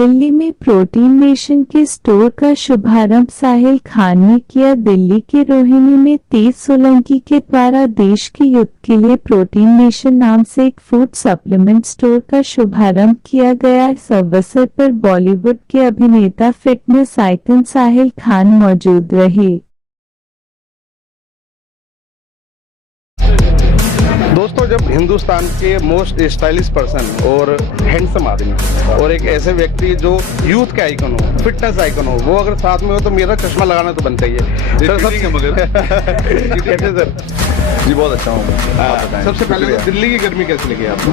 दिल्ली में protein nation के store का शुभारंभ साहिल खान ने किया। दिल्ली के रोहिणी में तेज सोलंकी के द्वारा देश के युद्ध के लिए प्रोटीन नेशन नाम से एक फूड सप्लीमेंट स्टोर का शुभारंभ किया गया। इस अवसर पर बॉलीवुड के अभिनेता फिटनेस आइकन साहिल खान मौजूद रहे। दोस्तों, जब हिंदुस्तान के मोस्ट स्टाइलिश पर्सन और हैंडसम आदमी और एक ऐसे व्यक्ति जो यूथ के आइकन हो, फिटनेस आइकन हो, वो अगर साथ में हो तो मेरा चश्मा लगाना तो बनता ही है। कैसे सर? जी बहुत अच्छा हूँ। सबसे पहले तो दिल्ली की गर्मी कैसे लगी आपको?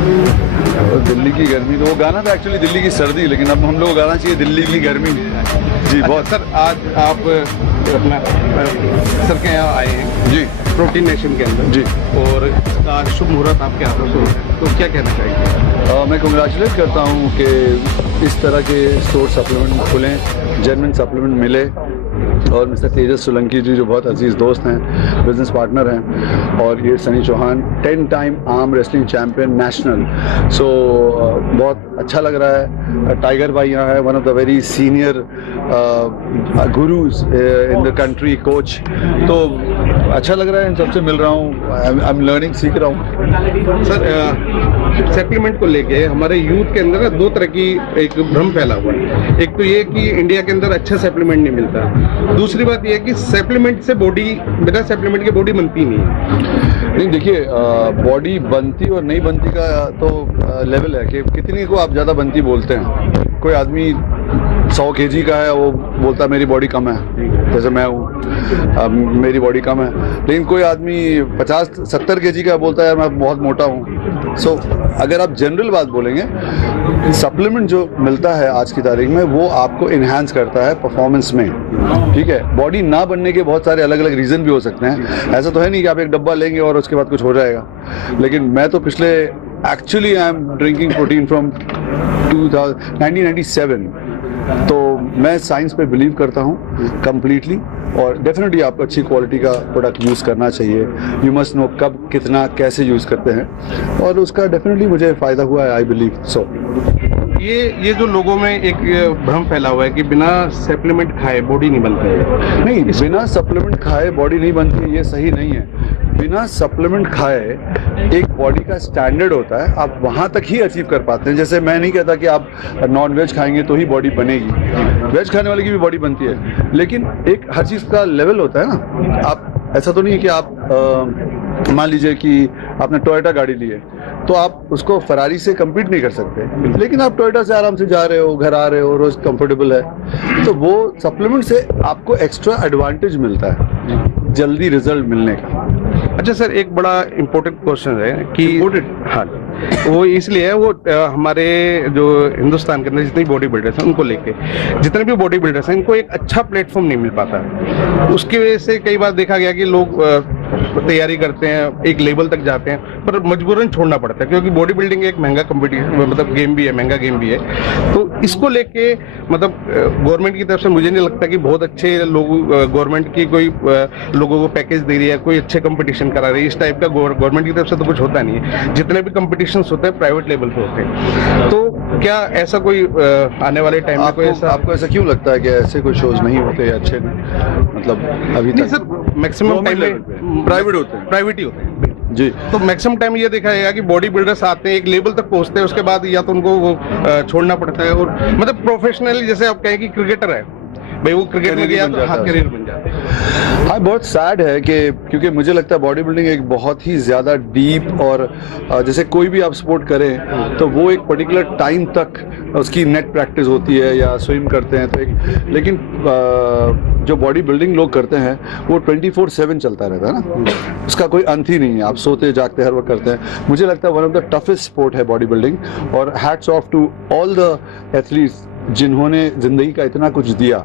तो दिल्ली की गर्मी, तो वो गाना था एक्चुअली दिल्ली की सर्दी, लेकिन अब हम लोग गाना चाहिए दिल्ली की गर्मी। जी बहुत। सर, आज आप अपना सर के यहाँ आए हैं जी प्रोटीन नेशन के अंदर जी, और इसका शुभ मुहूर्त आपके हाथों से है, तो क्या कहना चाहिए? मैं कंग्रेचुलेट करता हूँ कि इस तरह के स्टोर सप्लीमेंट खुलें, जेन्युइन सप्लीमेंट मिले। और मिस्टर तेजस सोलंकी जी जो बहुत अजीज़ दोस्त हैं, बिजनेस पार्टनर हैं, और ये Sunny Chauhan 10 time arm wrestling champion national. So बहुत अच्छा लग रहा है। टाइगर भाई यहाँ है, one of the very senior gurus in the country, coach. तो अच्छा लग रहा है, इन सबसे मिल रहा हूँ, आई एम लर्निंग, सीख रहा हूँ। सर, सप्लीमेंट को लेके हमारे यूथ के अंदर दो तरह की एक भ्रम फैला हुआ है। एक तो ये कि इंडिया के अंदर अच्छा सप्लीमेंट नहीं मिलता, दूसरी बात ये है कि सप्लीमेंट से बॉडी, बिना सप्लीमेंट के बॉडी बनती नहीं है। नहीं, देखिए, बॉडी बनती और नहीं बनती का तो लेवल है कि कितनी को आप ज़्यादा बनती बोलते हैं। कोई आदमी 100 kg का है, वो बोलता है मेरी बॉडी कम है, जैसे मैं हूँ, मेरी बॉडी कम है। लेकिन कोई आदमी 50-70 kg का बोलता है यार मैं बहुत मोटा हूँ। सो अगर आप जनरल बात बोलेंगे, सप्लीमेंट जो मिलता है आज की तारीख में वो आपको इन्हांस करता है परफॉर्मेंस में, ठीक है। बॉडी ना बनने के बहुत सारे अलग अलग रीज़न भी हो सकते हैं। ऐसा तो है नहीं कि आप एक डब्बा लेंगे और उसके बाद कुछ हो जाएगा। लेकिन मैं तो पिछले actually I am drinking protein from 1997, तो मैं साइंस पे बिलीव करता हूँ कम्प्लीटली। और डेफिनेटली आपको अच्छी क्वालिटी का प्रोडक्ट यूज़ करना चाहिए। यू मस्ट नो कब, कितना, कैसे यूज़ करते हैं, और उसका डेफिनेटली मुझे फ़ायदा हुआ है, आई बिलीव सो। ये जो लोगों में एक भ्रम फैला हुआ है कि बिना सप्लीमेंट खाए बॉडी नहीं बनती है। नहीं, बिना सप्लीमेंट खाए बॉडी नहीं बनती, ये सही नहीं है। बिना सप्लीमेंट खाए एक बॉडी का स्टैंडर्ड होता है, आप वहाँ तक ही अचीव कर पाते हैं। जैसे मैं नहीं कहता कि आप नॉन वेज खाएंगे तो ही बॉडी बनेगी, वेज खाने वाले की भी बॉडी बनती है, लेकिन एक हर चीज़ का लेवल होता है ना। आप ऐसा तो नहीं है कि आप मान लीजिए कि आपने टोयोटा गाड़ी ली है तो आप उसको फरारी से कम्पीट नहीं कर सकते, लेकिन आप टोयोटा से आराम से जा रहे हो, घर आ रहे हो, रोज कंफर्टेबल है, तो वो सप्लीमेंट से आपको एक्स्ट्रा एडवांटेज मिलता है जल्दी रिजल्ट मिलने का। अच्छा सर, एक बड़ा इम्पोर्टेंट क्वेश्चन है कि हाँ, वो इसलिए है, वो हमारे जो हिंदुस्तान के अंदर जितने बॉडी बिल्डर्स हैं उनको लेके, जितने भी बॉडी बिल्डर्स हैं इनको एक अच्छा प्लेटफॉर्म नहीं मिल पाता। उसकी वजह से कई बार देखा गया कि लोग तैयारी करते हैं, एक लेवल तक जाते हैं, पर मजबूरन छोड़ना पड़ता है, क्योंकि बॉडी बिल्डिंग एक महंगा कॉम्पिटिशन, मतलब गेम भी है, महंगा गेम भी है। तो इसको लेके मतलब गवर्नमेंट की तरफ से मुझे नहीं लगता कि बहुत अच्छे लोग, गवर्नमेंट की कोई लोगों को पैकेज दे रही है, कोई अच्छे कंपटीशन करा रही है, इस टाइप का गवर्नमेंट की तरफ से तो कुछ होता नहीं है। जितने भी कंपटीशन होते हैं प्राइवेट लेवल पे होते हैं। तो क्या ऐसा कोई आने वाले टाइम में कोई ऐसा, आपको ऐसा क्यों लगता है कि ऐसे कोई शोज नहीं होते अच्छे, मतलब अभी नहीं तक? सर, मैक्सिमम टाइम में प्राइवेट होते हैं, प्राइवेट ही होते हैं जी। तो मैक्सिमम टाइम ये देखा जाएगा कि बॉडी बिल्डर्स आते हैं, एक लेवल तक पहुंचते हैं, उसके बाद या तो उनको वो छोड़ना पड़ता है, और मतलब प्रोफेशनली, जैसे आप कहें कि क्रिकेटर है भाई, वो क्रिकेट में गया तो हाँ करियर बन जाता है। हाँ, बहुत सैड है कि क्योंकि मुझे लगता है बॉडी बिल्डिंग एक बहुत ही ज़्यादा डीप, और जैसे कोई भी आप स्पोर्ट करें तो वो एक पर्टिकुलर टाइम तक उसकी नेट प्रैक्टिस होती है या स्विम करते हैं, तो एक, लेकिन जो बॉडी बिल्डिंग लोग करते हैं वो 24/7 चलता रहता है ना, उसका कोई अंत ही नहीं है। आप सोते जागते हर वक्त करते हैं। मुझे लगता है one of the toughest sport है बॉडी बिल्डिंग, और hats off to all the athletes जिन्होंने ज़िंदगी का इतना कुछ दिया,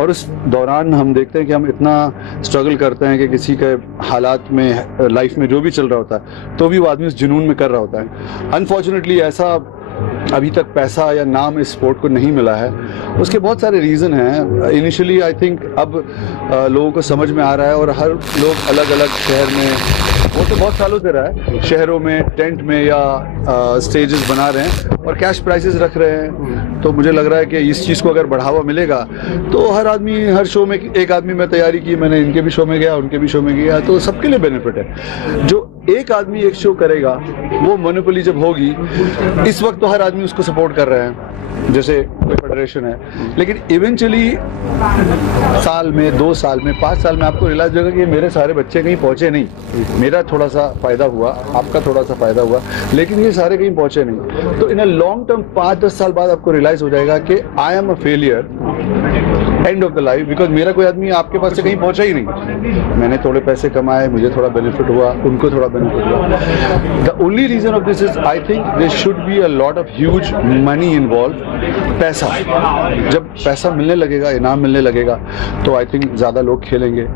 और उस दौरान हम देखते हैं कि हम इतना स्ट्रगल करते हैं कि किसी के हालात में, लाइफ में जो भी चल रहा होता है, तो भी वो आदमी उस जुनून में कर रहा होता है। अनफॉर्चुनेटली ऐसा अभी तक पैसा या नाम इस स्पोर्ट को नहीं मिला है। उसके बहुत सारे रीज़न हैं। इनिशियली आई थिंक अब लोगों को समझ में आ रहा है, और हर लोग अलग अलग शहर में वो तो बहुत सालों से रहा है, शहरों में टेंट में या स्टेजेस बना रहे हैं और कैश प्राइसेस रख रहे हैं। तो मुझे लग रहा है कि इस चीज़ को अगर बढ़ावा मिलेगा तो हर आदमी, हर शो में एक आदमी, मैं तैयारी की, मैंने इनके भी शो में गया, उनके भी शो में गया, तो सबके लिए बेनिफिट है। जो एक आदमी एक शो करेगा वो मोनोपोली जब होगी, इस वक्त तो हर आदमी उसको सपोर्ट कर रहे हैं जैसे कोई फेडरेशन है, लेकिन इवेंचुअली साल में, 2 साल में, 5 साल में आपको रियलाइज होगा कि मेरे सारे बच्चे कहीं पहुंचे नहीं, मेरा थोड़ा सा फायदा हुआ, आपका थोड़ा सा फायदा हुआ, लेकिन ये सारे कहीं पहुंचे नहीं। तो इन अ लॉन्ग टर्म 5-10 साल बाद आपको रियलाइज हो जाएगा कि I am a failure end of the life, because मेरा कोई आदमी आपके पास से कहीं पहुंचा ही नहीं। मैंने थोड़े पैसे कमाए, मुझे थोड़ा बेनिफिट हुआ, उनको थोड़ा बेनिफिट हुआ। The only reason of this is I think there should be a lot of huge money involve. पैसा, जब पैसा मिलने लगेगा, इनाम मिलने लगेगा, तो आई थिंक ज्यादा लोग खेलेंगे।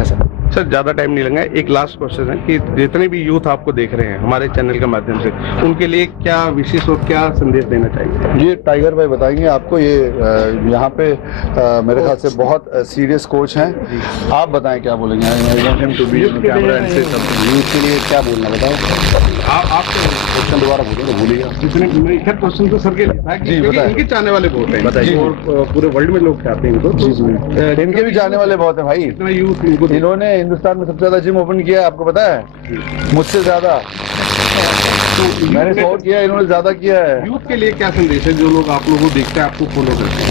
ऐसा सर ज़्यादा टाइम नहीं लगेगा, एक लास्ट क्वेश्चन है कि जितने भी यूथ आपको देख रहे हैं हमारे चैनल के माध्यम से, उनके लिए क्या विशेष और क्या संदेश देना चाहिए? ये टाइगर भाई बताएंगे आपको। ये यहाँ पे मेरे ख्याल से बहुत सीरियस कोच हैं। आप बताएं क्या बोलेंगे। यूथ के लिए क्या बोलना बताओ। आप क्वेश्चन दोबारा बोलो तो भूलिएगा। जितने क्वेश्चन तो सर के लिए था जी, क्योंकि बताएं। इनके चाहने वाले बहुत हैं, बताइए। और पूरे वर्ल्ड में लोग चाहते हैं इनको, तो इनके भी जाने वाले बहुत हैं भाई। इतना यूथ इनको इन्होंने हिंदुस्तान में सबसे ज्यादा जिम ओपन किया है, आपको पता है, मुझसे ज्यादा। मैंने 100 किया, इन्होंने ज्यादा किया है। यूथ के लिए क्या संदेश है जो लोग आप लोगों को देखते हैं, आपको फॉलो करते हैं?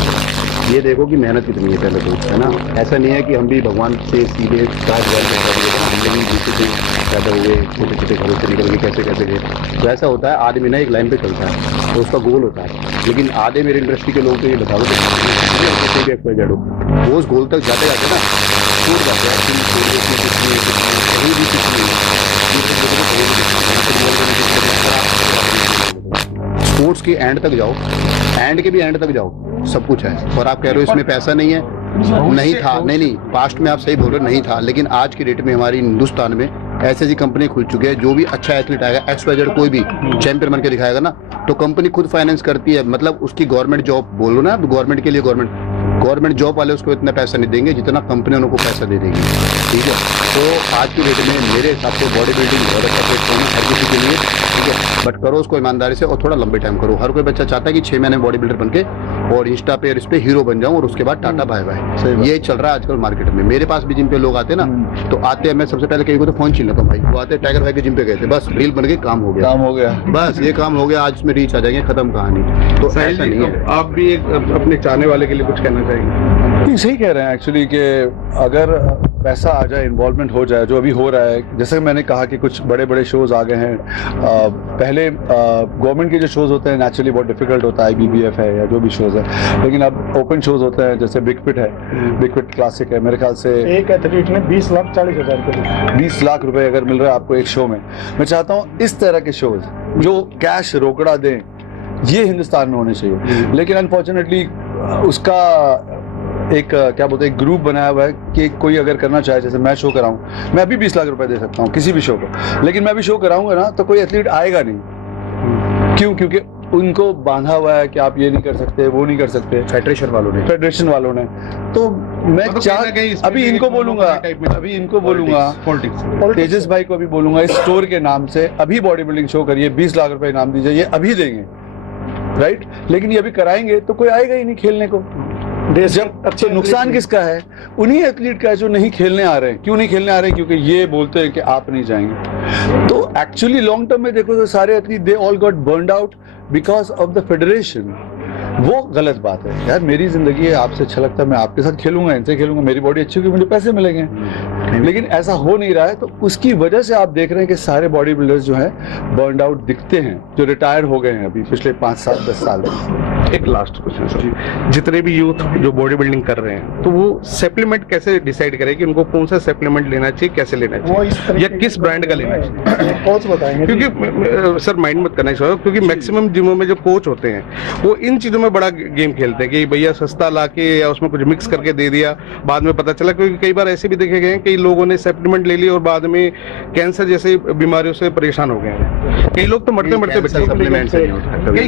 ये देखो कि मेहनत कितनी है पहले तो, है ना। ऐसा नहीं है कि हम भी भगवान से सीधे काज हम भी जीते थे, पैदा हुए छोटे छोटे घरों से निकल के कैसे कैसे गए। तो ऐसा होता है, आदमी ना एक लाइन पे चलता है तो उसका गोल होता है। लेकिन आधे मेरे इंडस्ट्री के लोग तो ये बताओ वो उस गोल तक जाते जाते ना छूट जाते हैं, कहीं भी स्पोर्ट्स के एंड तक जाओ, एंड के भी एंड तक जाओ, सब कुछ है। और आप कह रहे हो इसमें पैसा नहीं है, नहीं था, नहीं पास्ट में आप सही बोल रहे हो, नहीं था। लेकिन आज की डेट में हमारी हिंदुस्तान में ऐसी ऐसी कंपनी खुल चुकी है, जो भी अच्छा एथलीट आएगा, XYZ कोई भी चैंपियन बन के दिखाएगा ना, तो कंपनी खुद फाइनेंस करती है। मतलब उसकी गवर्नमेंट जॉब बोल लो ना, गवर्नमेंट के लिए गवर्नमेंट जॉब वाले उसको इतना पैसा नहीं देंगे जितना कंपनी उनको पैसा दे देगी, ठीक है। तो आज की डेट में मेरे हिसाब से बॉडी बिल्डिंग बहुत अच्छा प्लेटफॉर्म है हर किसी के लिए, ठीक है। बट करो उसको ईमानदारी से और थोड़ा लंबे टाइम करो। हर कोई बच्चा चाहता है कि 6 महीने बॉडी बिल्डर बन के और इंस्टा पे और इस पे हीरो बन जाऊं और उसके बाद टाटा बाय बाय। ये चल रहा है आजकल मार्केट में। मेरे पास भी जिम पे लोग आते हैं ना, तो आते हैं, मैं सबसे पहले कहीं को तो फोन छीन लेता हूं भाई। वो आते हैं टाइगर भाई के जिम पे गए थे, बस रील बन के काम हो गया, बस ये काम हो गया, आज इसमें रीच आ जाएंगे, खत्म कहानी। तो ऐसा नहीं है। आप भी एक अपने चाहने वाले के लिए कुछ कहना चाहेंगे? सही कह रहे हैं एक्चुअली कि अगर पैसा आ जाए, इन्वॉल्वमेंट हो जाए, जो अभी हो रहा है, जैसे मैंने कहा कि कुछ बड़े बड़े शोज आ गए हैं। पहले गवर्नमेंट के जो शोज होते हैं नेचुरली बहुत डिफिकल्ट होता है, BBF है या जो भी शोज है, लेकिन अब ओपन शोज होते हैं, जैसे बिग फिट है, बिग फिट क्लासिक है। मेरे ख्याल से एक एथलीट ने 20,40,000 के 20 लाख रुपए अगर मिल रहा है आपको एक शो में। मैं चाहता हूँ इस तरह के शोज जो कैश रोकड़ा दें, ये हिंदुस्तान में होने चाहिए। लेकिन अनफॉर्चुनेटली उसका एक क्या बोलते हैं, ग्रुप बनाया हुआ है कि कोई अगर करना चाहे, जैसे मैं शो कराऊं, मैं अभी 20 लाख रुपए दे सकता हूं किसी भी शो को, लेकिन मैं अभी शो कराऊंगा ना तो कोई एथलीट आएगा नहीं। क्यों? क्योंकि उनको बांधा हुआ है कि आप ये नहीं कर सकते, वो नहीं कर सकते, फेडरेशन वालों ने। तो मैं अभी इनको बोलूंगा, तेजस भाई को अभी बोलूंगा, इस स्टोर के नाम से अभी बॉडी बिल्डिंग शो करिए, 20 लाख रुपए इनाम दीजिए, ये अभी देंगे, राइट। लेकिन ये अभी कराएंगे तो कोई आएगा ही नहीं खेलने को। जब अच्छा नुकसान किसका है? उन्हीं एथलीट का है जो नहीं खेलने आ रहे हैं। क्यों नहीं खेलने आ रहे हैं? क्योंकि ये बोलते हैं कि आप नहीं जाएंगे। तो एक्चुअली लॉन्ग टर्म में देखो तो सारे athlete they all got burned out because of the federation. वो गलत बात है यार। मेरी जिंदगी है, आपसे अच्छा लगता है मैं आपके साथ खेलूंगा, इनसे खेलूंगा, मेरी बॉडी अच्छी होगी, मुझे पैसे मिलेंगे। लेकिन ऐसा हो नहीं रहा है, तो उसकी वजह से आप देख रहे हैं कि सारे बॉडी बिल्डर्स जो है बर्नड आउट दिखते हैं, जो रिटायर हो गए हैं अभी पिछले 5, 7, 10 साल में। एक लास्ट क्वेश्चन सर, जितने भी यूथ जो बॉडी बिल्डिंग कर रहे हैं, तो वो सप्लीमेंट कैसे डिसाइड करें कि उनको कौन सा सप्लीमेंट लेना चाहिए, कैसे लेना चाहिए, या किस ब्रांड का लेना चाहिए? कोच बताएंगे। क्योंकि सर माइंड मत करना चाहिए, क्योंकि मैक्सिमम जिमों में जो कोच होते हैं वो इन चीजों में बड़ा गेम खेलते हैं कि भैया सस्ता लाके या उसमें कुछ मिक्स करके दे दिया, बाद में पता चला। क्योंकि कई बार ऐसे भी देखे गए हैं, कई लोगों ने सप्लीमेंट ले लिया और बाद में कैंसर जैसे बीमारियों से परेशान हो गए हैं। कई लोग तो मरते मरते बचे,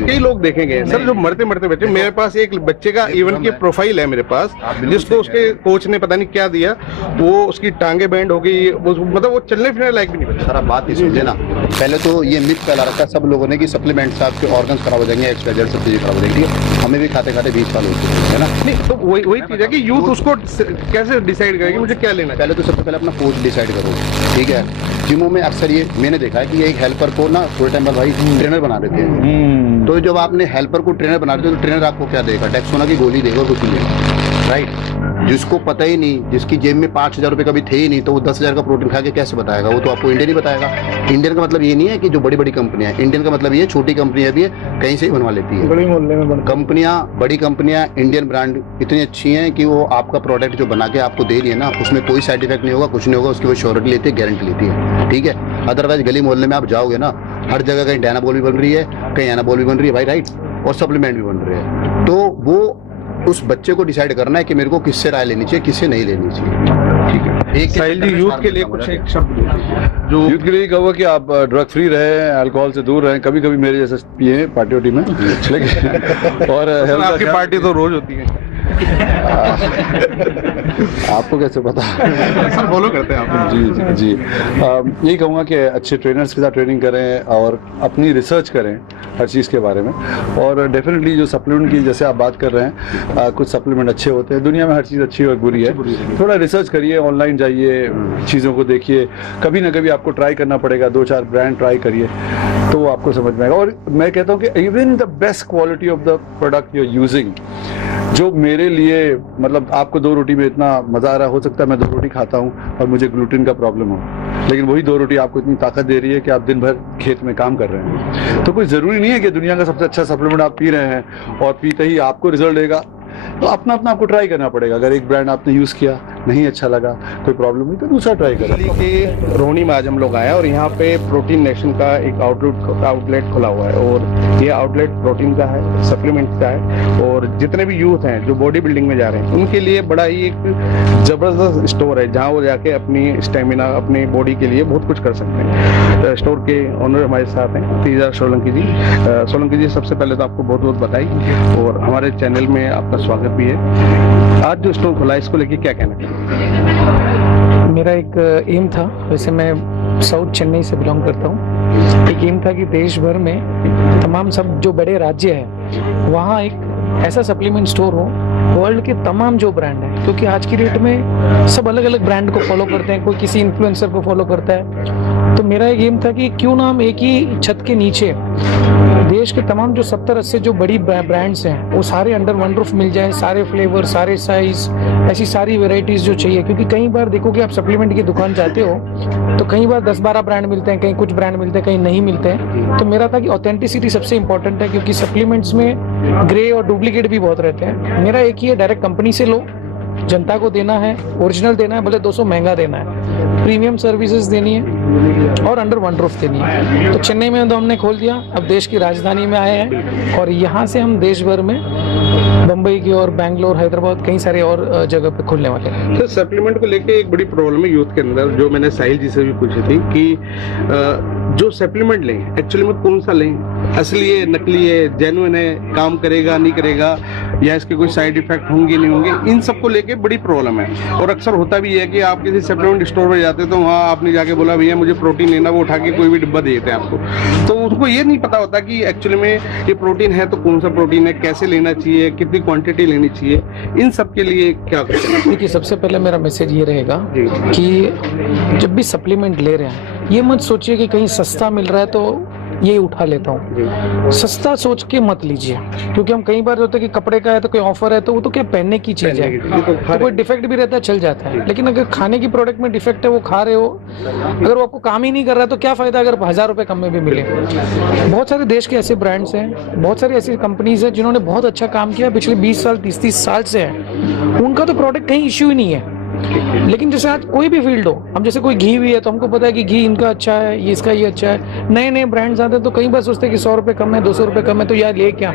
कई लोग देखे गए हैं सर जो मरते मरते बच्चे, मेरे पास एक बच्चे का इवन की प्रोफाइल है मेरे पास, जिसको उसके कोच ने पता नहीं क्या दिया, वो उसकी टांगे बैंड हो गई, मतलब वो चलने फिरने लायक भी नहीं बचा। सर आप बात नहीं समझे ना, पहले तो ये मिथ फैला रखा सब लोगों ने कि सप्लीमेंट से आपके ऑर्गन्स खराब हो जाएंगे, एक्सवाइजेड सब चीजें खराब हो जाएंगी। हमें भी खाते खाते 20 साल हो चुके हैं ना। नहीं तो वही चीज है कि यूथ उसको कैसे डिसाइड करेगी मुझे क्या लेना है। पहले तो सबसे पहले अपना कोच डिसाइड करो, ठीक है। जिमों में अक्सर ये मैंने देखा है कि एक हेल्पर को ना थोड़े टाइम बाद भाई ट्रेनर बना देते हैं। तो जब आपने हेल्पर को ट्रेनर बना देते हो तो ट्रेनर आपको क्या देगा, डेक्सोना की गोली देगा, कुछ नहीं देगा, राइट। जिसको पता ही नहीं, जिसकी जेब में 5,000 रुपए कभी थे ही नहीं, तो वो 10,000 का प्रोटीन खा के कैसे बताएगा, वो तो आपको इंडियन ही बताएगा। इंडियन का मतलब ये नहीं है कि जो बड़ी बड़ी कंपनियां, इंडियन का मतलब ये छोटी कंपनियां भी है कहीं से ही बनवा लेती है। बड़ी मोहल्ले में कंपनियां, बड़ी कंपनियां, इंडियन ब्रांड इतनी अच्छी हैं कि वो आपका प्रोडक्ट जो बना के आपको दे रही है ना, उसमें कोई साइड इफेक्ट नहीं होगा, कुछ नहीं होगा, उसकी वो श्योरिटी लेती है, गारंटी लेती है, ठीक है। अदरवाइज गली मोहल्ले में आप जाओगे ना, हर जगह कहीं डायनाबॉल भी बन रही है, कहीं एनाबॉल भी बन रही है भाई, राइट, और सप्लीमेंट भी बन रहे हैं। तो वो उस बच्चे को डिसाइड करना है कि मेरे को किससे राय लेनी चाहिए, किससे नहीं लेनी चाहिए, ठीक है। एक साहिल जी, यूथ के लिए कुछ एक शब्द जो यूथ के लिए कहूँगा कि आप ड्रग फ्री रहे, अल्कोहल से दूर रहें, कभी कभी मेरे जैसे पिए पार्टी वार्टी में, लेकिन और आपकी पार्टी तो रोज होती है। आपको कैसे पता? सर फॉलो करते हैं आप? जी जी। यही कहूँगा कि अच्छे ट्रेनर्स के साथ ट्रेनिंग करें और अपनी रिसर्च करें हर चीज़ के बारे में। और डेफिनेटली जो सप्लीमेंट की जैसे आप बात कर रहे हैं, कुछ सप्लीमेंट अच्छे होते हैं, दुनिया में हर चीज़ अच्छी और बुरी है, थोड़ा रिसर्च करिए, ऑनलाइन जाइए, चीज़ों को देखिए, कभी ना कभी आपको ट्राई करना पड़ेगा, 2-4 ब्रांड ट्राई करिए तो वो आपको समझ में आएगा। और मैं कहता हूँ कि even the best quality of the product you are using, जो मेरे लिए मतलब आपको 2 रोटी में इतना मजा आ रहा हो सकता है मैं 2 रोटी खाता हूँ और मुझे ग्लूटेन का प्रॉब्लम हो, लेकिन वही 2 रोटी आपको इतनी ताकत दे रही है कि आप दिन भर खेत में काम कर रहे हैं। तो कोई जरूरी नहीं है कि दुनिया का सबसे अच्छा सप्लीमेंट आप पी रहे हैं और पीते ही आपको रिजल्ट देगा। तो अपना अपना आपको ट्राई करना पड़ेगा। अगर एक ब्रांड आपने यूज किया, नहीं अच्छा लगा, कोई प्रॉब्लम नहीं, तो दूसरा ट्राई करें। दिल्ली के रोहिणी में आज हम लोग आए और यहाँ पे प्रोटीन नेशन का एक आउटलेट खुला हुआ है और ये आउटलेट प्रोटीन का है, सप्लीमेंट का है, और जितने भी यूथ हैं जो बॉडी बिल्डिंग में जा रहे हैं उनके लिए बड़ा ही एक जबरदस्त स्टोर है जहाँ वो जाके अपनी स्टेमिना, अपनी बॉडी के लिए बहुत कुछ कर सकते हैं। स्टोर के ओनर हमारे साथ हैं तेजा सोलंकी जी। सोलंकी जी, सबसे पहले तो आपको बहुत बहुत बधाई और हमारे चैनल में आपका स्वागत भी है। आज जो स्टोर खुला है इसको लेके क्या कहना चाहिए? मेरा एक एम था, वैसे मैं साउथ चेन्नई से बिलोंग करता हूँ। एक एम था कि देश भर में तमाम सब जो बड़े राज्य हैं वहाँ एक ऐसा सप्लीमेंट स्टोर हो, वर्ल्ड के तमाम जो ब्रांड हैं, क्योंकि आज की डेट में सब अलग अलग ब्रांड को फॉलो करते हैं, कोई किसी इन्फ्लुएंसर को फॉलो करता है। तो मेरा एक एम था कि क्यों ना हम एक ही छत के नीचे देश के तमाम जो 70-80 जो बड़ी ब्रांड्स हैं वो सारे अंडर वन रूफ मिल जाए, सारे फ्लेवर, सारे साइज, ऐसी सारी वेराइटीज जो चाहिए। क्योंकि कई बार देखो कि आप सप्लीमेंट की दुकान जाते हो तो कई बार 10-12 ब्रांड मिलते हैं, कहीं कुछ ब्रांड मिलते हैं, कहीं नहीं मिलते हैं। तो मेरा था कि ऑथेंटिसिटी सबसे इंपॉर्टेंट है, क्योंकि सप्लीमेंट्स में ग्रे और डुप्लीकेट भी बहुत रहते हैं। मेरा एक ही है, डायरेक्ट कंपनी से लो, जनता को देना है, ओरिजिनल देना है, भले 200 महंगा देना है, प्रीमियम सर्विसेज देनी है और अंडर वन रूफ देनी है। तो चेन्नई में तो हमने खोल दिया, अब देश की राजधानी में आए हैं और यहाँ से हम देश भर में बम्बई की और बैंगलोर, हैदराबाद, कई सारे और जगह पे खोलने वाले हैं। तो सप्लीमेंट को लेके एक बड़ी प्रॉब्लम है यूथ के अंदर, जो मैंने साहिल जी से भी पूछी थी कि जो सप्लीमेंट लें एक्चुअली में कौन सा लें, असली है, नकली है, जेन्युइन है, काम करेगा नहीं करेगा, या इसके कोई साइड इफेक्ट होंगे नहीं होंगे, इन सब को लेके बड़ी प्रॉब्लम है। और अक्सर होता भी है कि आप किसी सप्लीमेंट स्टोर पर जाते तो वहाँ आपने जाके बोला भैया मुझे प्रोटीन लेना, वो उठा के कोई भी डिब्बा दे देते हैं आपको, तो उनको ये नहीं पता होता कि एक्चुअली में ये प्रोटीन है तो कौन सा प्रोटीन है, कैसे लेना चाहिए, कितनी क्वांटिटी लेनी चाहिए, इन सब के लिए क्या करें? देखिए, सबसे पहले मेरा मैसेज ये रहेगा कि जब भी सप्लीमेंट ले रहे हैं ये मत सोचिए कि कहीं सस्ता मिल रहा है तो ये उठा लेता हूँ। सस्ता सोच के मत लीजिए, क्योंकि हम कई बार होते हैं कि कपड़े का है तो कोई ऑफर है तो वो तो क्या पहनने की चीज है, तो कोई डिफेक्ट भी रहता है चल जाता है। लेकिन अगर खाने की प्रोडक्ट में डिफेक्ट है, वो खा रहे हो, अगर वो आपको काम ही नहीं कर रहा है तो क्या फायदा अगर 1000 रुपये कम में भी मिले। बहुत सारे देश के ऐसे ब्रांड्स हैं, बहुत सारी ऐसी कंपनीज हैं जिन्होंने बहुत अच्छा काम किया पिछले 20 साल 30 साल से है, उनका तो प्रोडक्ट कहीं इश्यू ही नहीं है। लेकिन जैसे आज कोई भी फील्ड हो, हम जैसे कोई घी भी है तो हमको पता है कि घी इनका अच्छा है, ये इसका ये अच्छा है। नए नए ब्रांड्स आते हैं तो कई बार सोचते हैं कि 100 रुपये कम है, 200 रुपये कम है, तो यार ले क्या,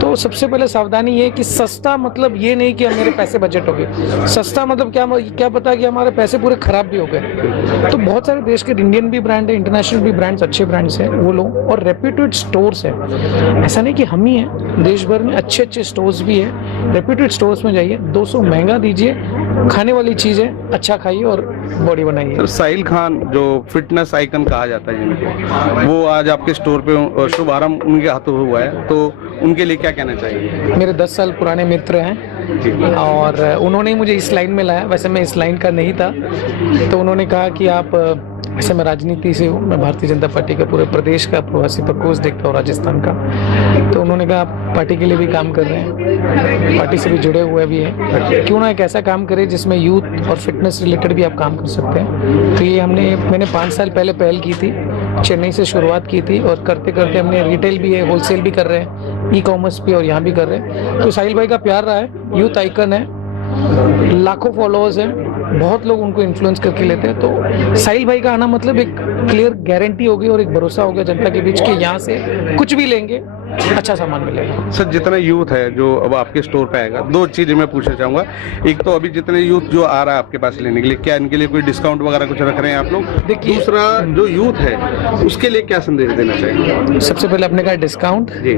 तो सबसे पहले सावधानी ये है कि सस्ता मतलब ये नहीं कि मेरे पैसे बजट हो गए, सस्ता मतलब क्या पता कि हमारे पैसे पूरे खराब भी हो गए। तो बहुत सारे देश के इंडियन भी ब्रांड है, इंटरनेशनल भी ब्रांड्स, अच्छे ब्रांड्स हैं वो लो, और रेप्यूटेड स्टोर्स है। ऐसा नहीं कि हम ही हैं, देश भर में अच्छे अच्छे स्टोर्स भी है। रेप्यूटेड स्टोर्स में जाइए, 200 महंगा दीजिए, खाने वाली चीज़ है, अच्छा खाइए और बॉडी बनाइए। सर साहिल खान जो फिटनेस आइकन कहा जाता है जिनको, वो आज आपके स्टोर पे शुभारंभ उनके हाथों हुआ है, तो उनके लिए क्या कहना चाहिए? मेरे 10 साल पुराने मित्र हैं और उन्होंने मुझे इस लाइन में लाया। वैसे मैं इस लाइन का नहीं था, तो उन्होंने कहा कि आप, ऐसे मैं राजनीति से हूँ, मैं भारतीय जनता पार्टी का पूरे प्रदेश का प्रवासी प्रकोष्ठ देखता हूँ राजस्थान का। तो उन्होंने कहा आप पार्टी के लिए भी काम कर रहे हैं, पार्टी से भी जुड़े हुए भी हैं, क्यों ना एक ऐसा काम करें जिसमें यूथ और फिटनेस रिलेटेड भी आप काम कर सकते हैं। तो ये मैंने 5 साल पहले पहल की थी, चेन्नई से शुरुआत की थी, और करते करते हमने रिटेल भी है, होलसेल भी कर रहे हैं, ई कॉमर्स भी, और यहाँ भी कर रहे हैं। तो साहिल भाई का प्यार रहा है, यूथ आइकन है, लाखों फॉलोअर्स हैं, बहुत लोग उनको इन्फ्लुएंस करके लेते हैं। तो साहिल भाई का आना मतलब एक क्लियर गारंटी होगी और एक भरोसा हो गया जनता के बीच कि यहाँ से कुछ भी लेंगे अच्छा सामान मिलेगा। सर जितना यूथ है जो अब आपके स्टोर पे आएगा, 2 चीजें मैं पूछना चाहूंगा। एक तो अभी जितने यूथ जो आ रहा है आपके पास लेने के लिए, क्या इनके लिए कोई डिस्काउंट वगैरह कुछ रख रहे हैं आप लोग? देखिए, दूसरा जो यूथ है उसके लिए क्या संदेश देना चाहिए? सबसे पहले अपने का डिस्काउंट जी,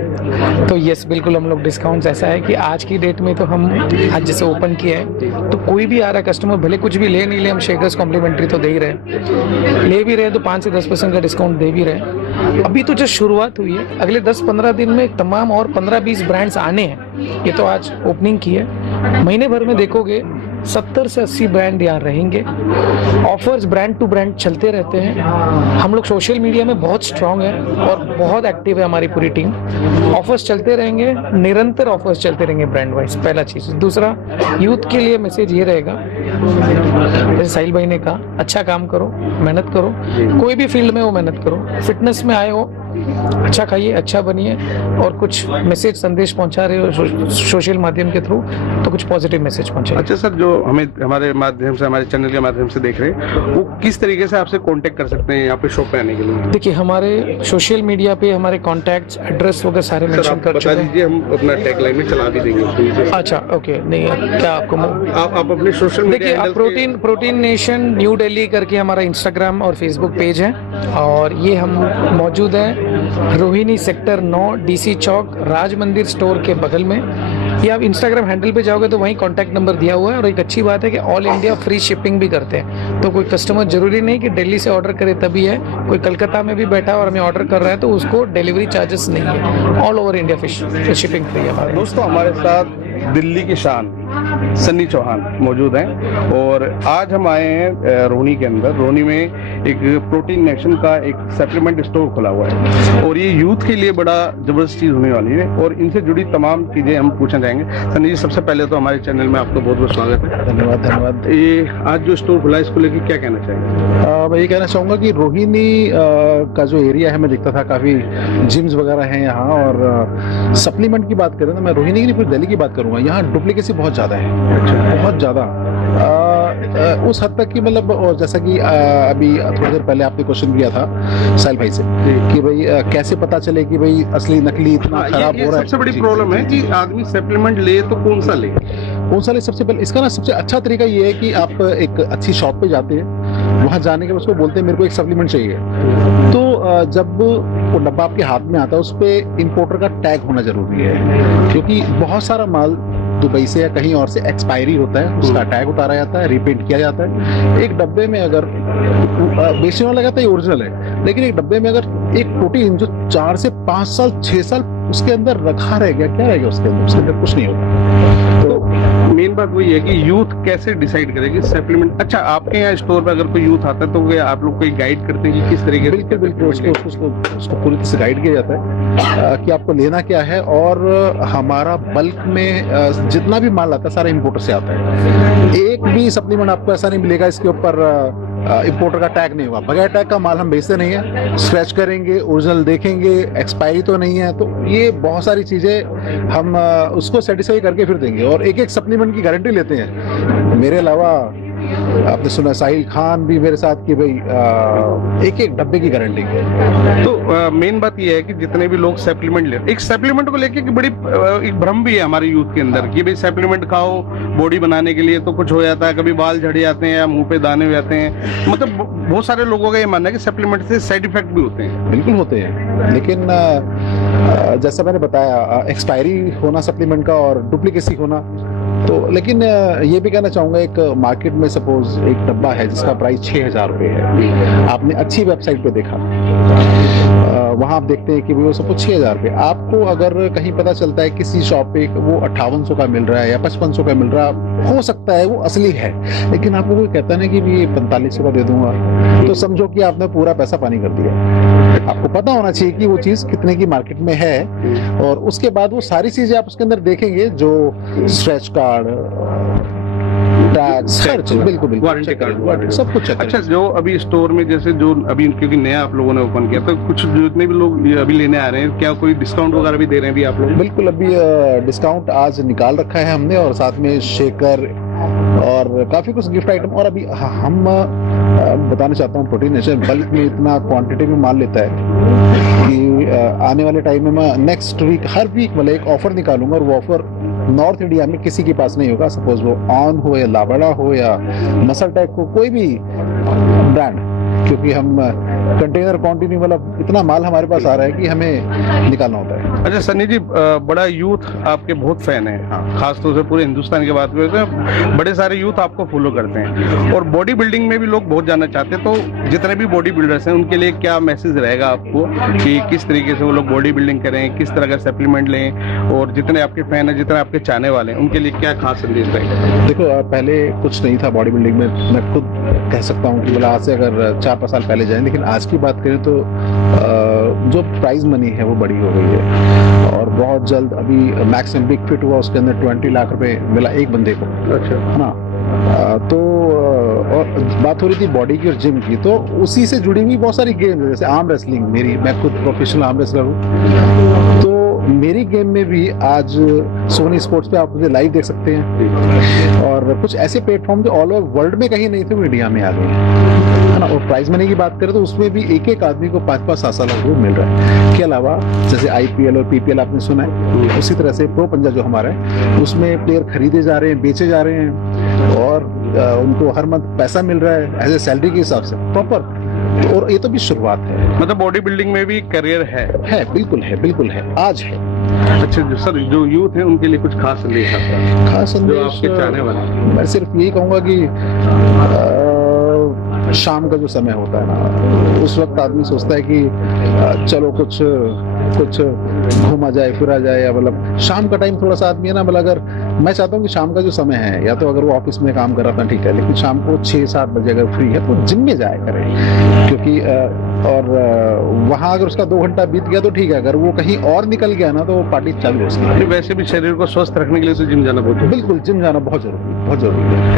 तो यस बिल्कुल हम लोग डिस्काउंट, ऐसा है कि आज की डेट में तो हम आज जैसे ओपन किया है, तो कोई भी आ रहा है कस्टमर, भले कुछ भी ले नहीं ले, हम शेकर्स कॉम्प्लीमेंट्री तो दे ही रहे, ले भी रहे तो 5 से 10% का डिस्काउंट दे भी रहे। अभी तो जो शुरुआत हुई है, अगले 10-15 दिन में तमाम और 15-20 ब्रांड्स आने हैं। ये तो आज ओपनिंग की है, महीने भर में देखोगे 70 से 80 ब्रांड यहाँ रहेंगे। ऑफर्स ब्रांड टू ब्रांड चलते रहते हैं। हम लोग सोशल मीडिया में बहुत स्ट्रांग है और बहुत एक्टिव है हमारी पूरी टीम। ऑफर्स चलते रहेंगे, निरंतर ऑफर्स चलते रहेंगे ब्रांड वाइज, पहला चीज। दूसरा, यूथ के लिए मैसेज ये रहेगा, जैसे साहिल भाई ने कहा, अच्छा काम करो, मेहनत करो, कोई भी फील्ड में वो मेहनत करो। फिटनेस में आए हो, अच्छा खाइए, अच्छा बनिए, और कुछ मैसेज संदेश पहुंचा रहे हो सोशल माध्यम के थ्रू, तो कुछ पॉजिटिव मैसेज पहुंचे। अच्छा सर, जो हमें हमारे माध्यम से, हमारे चैनल के माध्यम से देख रहे हैं, वो किस तरीके से आपसे कांटेक्ट कर सकते हैं यहाँ पे शॉप पे आने के लिए? देखिए, हमारे सोशल मीडिया पे हमारे कॉन्टैक्ट्स, एड्रेस वगैरह सारे मेंशन कर चुके हैं। दीजिए, हम अपना टैगलाइन में चला भी देंगे। अच्छा, ओके, नहीं क्या आपको आप अपने सोशल देखिए, आप प्रोटीन नेशन न्यू दिल्ली करके हमारा इंस्टाग्राम और फेसबुक पेज है, और ये हम मौजूद हैं रोहिणी सेक्टर 9 डीसी चौक राज मंदिर स्टोर के बगल में। ये आप इंस्टाग्राम हैंडल पे जाओगे तो वहीं कॉन्टैक्ट नंबर दिया हुआ है, और एक अच्छी बात है कि ऑल इंडिया फ्री शिपिंग भी करते हैं। तो कोई कस्टमर जरूरी नहीं कि दिल्ली से ऑर्डर करे तभी है, कोई कलकत्ता में भी बैठा और हमें ऑर्डर कर रहा है तो उसको डिलीवरी चार्जेस नहीं है, all over India shipping free है। दोस्तों, हमारे साथ दिल्ली की शान सन्नी चौहान मौजूद हैं, और आज हम आए हैं रोहिणी के अंदर। रोहिणी में एक प्रोटीन नेशन का एक सप्लीमेंट स्टोर खुला हुआ है, और ये यूथ के लिए बड़ा जबरदस्त चीज होने वाली है, और इनसे जुड़ी तमाम चीजें हम पूछना चाहेंगे। सन्नी जी, सबसे पहले तो हमारे चैनल में आपका बहुत बहुत स्वागत है। धन्यवाद। ये आज जो स्टोर खुला है, इसको लेकर क्या कहना चाहेंगे? मैं ये कहना चाहूँगा कि रोहिणी का जो एरिया है, मैं देखता था काफ़ी जिम्स वगैरह हैं यहाँ, और सप्लीमेंट की बात करें तो मैं रोहिणी की नहीं, पूरी दिल्ली की बात करूँगा, यहाँ डुप्लीकेसी बहुत ज़्यादा है, बहुत ज़्यादा, उस हद तक कि मतलब, और जैसा कि अभी थोड़ी देर पहले आपने क्वेश्चन किया था साहिल भाई से कि भाई कैसे पता चले कि भाई असली नकली इतना खराब हो रहा है। सबसे बड़ी प्रॉब्लम है कि आदमी सप्लीमेंट ले तो कौन सा ले। सबसे पहले इसका ना सबसे अच्छा तरीका ये है कि आप एक अच्छी शॉप पे जाते हैं, वहाँ जाने के बाद उसको बोलते हैं मेरे को एक सप्लीमेंट चाहिए, तो जब वो डब्बा आपके हाथ में आता है उस पर इंपोर्टर का टैग होना जरूरी है, क्योंकि बहुत सारा माल दुबई से या कहीं और से एक्सपायरी होता है, उसका टैग उतारा जाता है, रिप्रिंट किया जाता है। एक डब्बे में अगर बेचने वाला कहता है ओरिजिनल है, लेकिन एक डब्बे में अगर एक प्रोटीन जो 4 से 5 साल 6 साल उसके अंदर रखा रह गया, क्या रह गया उसके अंदर? उसके अंदर कुछ नहीं होता। तो मेन बात वही है कि यूथ कैसे डिसाइड करेगी सप्लीमेंट। अच्छा, आपके यहाँ स्टोर पे अगर कोई यूथ आता है तो क्या आप लोग कोई गाइड करते हैं कि किस तरीके से? बिल्कुल उसको पूरी तरह से गाइड किया जाता है कि आपको लेना क्या है, और हमारा बल्क में जितना भी माल आता है सारा इंपोर्टर से आता है। एक भी सप्लीमेंट आपको ऐसा नहीं मिलेगा इसके ऊपर इंपोर्टर का टैग नहीं हुआ। बगैर टैग का माल हम बेचते नहीं है, स्क्रैच करेंगे, ओरिजिनल देखेंगे, एक्सपायरी तो नहीं है, तो ये बहुत सारी चीजें हम उसको सेटिस्फाई करके फिर देंगे, और एक एक सप्लीमेंट की गारंटी लेते हैं। मेरे अलावा आपने सुना साहिल खान भी मेरे साथ कि भाई एक एक डब्बे की गारंटी है। तो मेन बात यह है कि जितने भी लोग सप्लीमेंट ले, एक सप्लीमेंट को लेके कि बड़ी एक भ्रम भी है हमारे यूथ के अंदर कि भाई सप्लीमेंट खाओ बॉडी बनाने के लिए तो कुछ हो जाता है, कभी बाल झड़ जाते हैं या मुंह पे दाने हो जाते हैं। मतलब बहुत सारे लोगों का ये मानना है कि सप्लीमेंट से साइड इफेक्ट भी होते हैं। बिल्कुल होते हैं, लेकिन जैसा मैंने बताया एक्सपायरी होना सप्लीमेंट का और डुप्लीकेसी होना, तो लेकिन ये भी कहना चाहूँगा एक मार्केट में सपोज एक डब्बा है जिसका प्राइस 6,000 रुपये है, आपने अच्छी वेबसाइट पे देखा, वहाँ आप देखते हैं कि वो सपोज 6,000 रुपये, आपको अगर कहीं पता चलता है किसी शॉप पे वो 5800 का मिल रहा है या 5500 का मिल रहा है, हो सकता है वो असली है, लेकिन आपको कोई कहता नहीं कि भी 4500 का दे दूंगा, तो समझो कि आपने पूरा पैसा पानी कर दिया। आपको पता होना चाहिए कि वो चीज़ कितने की मार्केट में है, और उसके बाद वो सारी चीज़ें आप उसके अंदर देखेंगे, जो स्ट्रेच कार्ड, टैक्स, हर चीज, बिल्कुल वारंटी कार्ड, सब कुछ। अच्छा, जो अभी स्टोर में जैसे जो अभी क्योंकि नया आप लोगों ने ओपन किया, तो कुछ जितने भी लोग अभी लेने आ रहे हैं, क्या कोई डिस्काउंट वगैरह भी दे रहे हैं अभी आप लोग? बिल्कुल, अभी डिस्काउंट आज निकाल रखा है हमने, और साथ में शेकर और काफी कुछ गिफ्ट आइटम। और अभी हम बताना चाहता हूँ, प्रोटीन नेशन बल्क में इतना क्वांटिटी में माल लेता है कि आने वाले टाइम में मैं नेक्स्ट वीक हर वीक मतलब एक ऑफर निकालूंगा, और वो ऑफर नॉर्थ इंडिया में किसी के पास नहीं होगा। सपोज वो ऑन हो या लावड़ा हो या मसल टेक हो, कोई भी ब्रांड, क्योंकि हम कंटेनर क्वांटिटी मतलब इतना माल हमारे पास आ रहा है कि हमें निकालना होता है। अच्छा सन्नी जी, बड़ा यूथ आपके बहुत फैन है, खासतौर से पूरे हिंदुस्तान की बात करते हैं, बड़े सारे यूथ आपको फॉलो करते हैं, और बॉडी बिल्डिंग में भी लोग बहुत जानना चाहते हैं। तो जितने भी बॉडी बिल्डर्स हैं उनके लिए क्या मैसेज रहेगा आपको कि किस तरीके से वो लोग बॉडी बिल्डिंग करें, किस तरह का सप्लीमेंट लें, और जितने आपके फैन हैं, जितने आपके चाहने वाले हैं, उनके लिए क्या खास संदेश रहेगा? देखो, पहले कुछ नहीं था बॉडी बिल्डिंग में, मैं खुद कह सकता हूँ कि आज से अगर 4-5 साल पहले जाएं, लेकिन आज की बात करें तो जो प्राइज मनी है वो बड़ी हो गई है, और बहुत जल्द अभी मैक्सिमम बिग फिट हुआ, उसके अंदर 20 लाख रुपए मिला एक बंदे को। अच्छा, है ना? तो और बात हो रही थी बॉडी की और जिम की, तो उसी से जुड़ी हुई बहुत सारी गेम है, जैसे आर्म रेसलिंग, मैं खुद प्रोफेशनल आर्म रेसलर हूँ, तो मेरी गेम में भी आज सोनी स्पोर्ट्स पे आप मुझे लाइव देख सकते हैं, और कुछ ऐसे प्लेटफॉर्म जो ऑल ओवर वर्ल्ड में कहीं नहीं थे वो इंडिया में आ गए हैं, है ना? और प्राइज मनी की बात करें तो उसमें भी एक एक आदमी को 5-5-7 लाख रुपये मिल रहा है। इसके अलावा जैसे IPL और PPL आपने सुना है, उसी तरह से प्रो पंजा जो हमारा है, उसमें प्लेयर खरीदे जा रहे हैं, बेचे जा रहे हैं, और उनको हर मंथ पैसा मिल रहा है एज ए सैलरी के हिसाब से प्रॉपर। और ये तो भी शुरुआत है, मतलब बॉडी बिल्डिंग में भी करियर है, बिल्कुल है, बिल्कुल है, आज है। अच्छा सर, जो यूथ है उनके लिए कुछ खास संदेश आपका? खास संदेश जो आपके चाहने वाले? मैं सिर्फ यही कहूँगा कि शाम का जो समय होता है ना, उस वक्त आदमी सोचता है कि चलो कुछ घूमा जाए, फिरा जाए, या मतलब शाम का टाइम थोड़ा सा आदमी है ना, मतलब अगर मैं चाहता हूँ कि शाम का जो समय है, या तो अगर वो ऑफिस में काम कर रहा था ठीक है, लेकिन शाम को 6-7 बजे अगर फ्री है तो जिम में जाया करे, क्योंकि और वहाँ अगर उसका 2 घंटा बीत गया तो ठीक है, अगर वो कहीं और निकल गया ना तो वो पार्टी चल गई उसकी। वैसे भी शरीर को स्वस्थ रखने के लिए तो जिम जाना बहुत जरूरी है। बिल्कुल, जिम जाना बहुत जरूरी है।